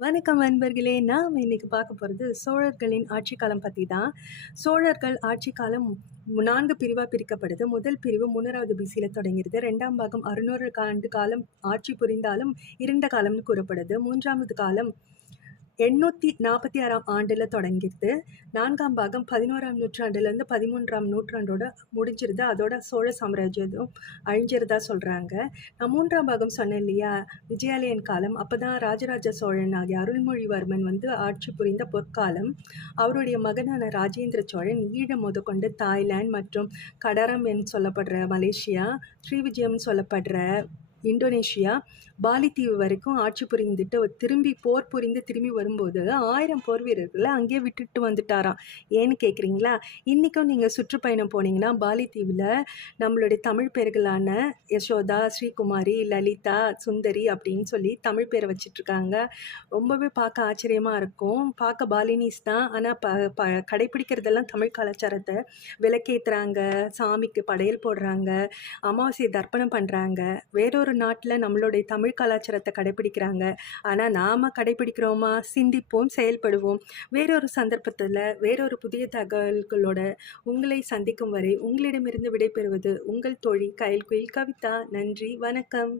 வணக்கம் நண்பர்களே! நாம இன்னைக்கு பார்க்க போறது சோழர்களின் ஆட்சி காலம் பத்தி தான். சோழர்கள் ஆட்சி காலம் 4 பிரிவா பிரிக்கப்படுது. முதல் பிரிவு 3வது பிசில தொடங்கிறது. 2ஆம் பாகம் 600 ஆண்டு காலம் ஆட்சி புரிந்தாலும் இருண்ட காலம்னு கூறப்படுது. 3வது காலம் 846ஆம் ஆண்டுல தொடங்கிருது. 4ஆம் பாகம் 11ஆம் நூற்றாண்டுலேருந்து 13ஆம் நூற்றாண்டோட முடிஞ்சிருது. அதோட சோழ சாம்ராஜ்யம் அழிஞ்சிறதா சொல்றாங்க. நான் 3ஆம் பாகம் சொன்னேன் இல்லையா? விஜயாலயன் காலம். அப்பதான் ராஜராஜ சோழன் ஆகிய அருள்மொழிவர்மன் ஆட்சி புரிந்த பொற்காலம். அவருடைய மகனான ராஜேந்திர சோழன் ஈழம் முதற்கொண்டு தாய்லாந்து மற்றும் கடாரம் என்று சொல்லப்படுற மலேசியா, ஸ்ரீவிஜயம்னு சொல்லப்படுற இந்தோனேஷியா, பாலி தீவு வரைக்கும் ஆட்சி புரிந்துட்டு போர் புரிந்து திரும்பி வரும்போது 1000 போர் வீரர்களை அங்கேயே விட்டுட்டு வந்துட்டாராம். ஏன்னு கேட்குறீங்களா? இன்றைக்கும் நீங்கள் சுற்றுப்பயணம் போனீங்கன்னா பாலி தீவில் நம்மளுடைய தமிழ் பேர்களான யசோதா, ஸ்ரீகுமாரி, லலிதா, சுந்தரி அப்படின்னு சொல்லி தமிழ் பேரை வச்சிட்ருக்காங்க. ரொம்பவே பார்க்க ஆச்சரியமாக இருக்கும். பார்க்க பாலினிஸ் தான், ஆனால் கடைப்பிடிக்கிறதெல்லாம் தமிழ் கலாச்சாரத்தை விளக்கேற்றுறாங்க, சாமிக்கு படையல் போடுறாங்க, அமாவாசையை தர்ப்பணம் பண்ணுறாங்க. வேறொரு நாட்டில் நம்மளுடைய தமிழ் கலாச்சாரத்தை கடைப்பிடிக்கிறாங்க. ஆனால் நாம் கடைப்பிடிக்கிறோமா? சிந்திப்போம், செயல்படுவோம். வேறொரு சந்தர்ப்பத்தில் வேறொரு புதிய தகவல்களோட உங்களை சந்திக்கும் வரை உங்களிடமிருந்து விடைபெறுவது உங்கள் தோழி கயல்குயில் கவிதா. நன்றி, வணக்கம்.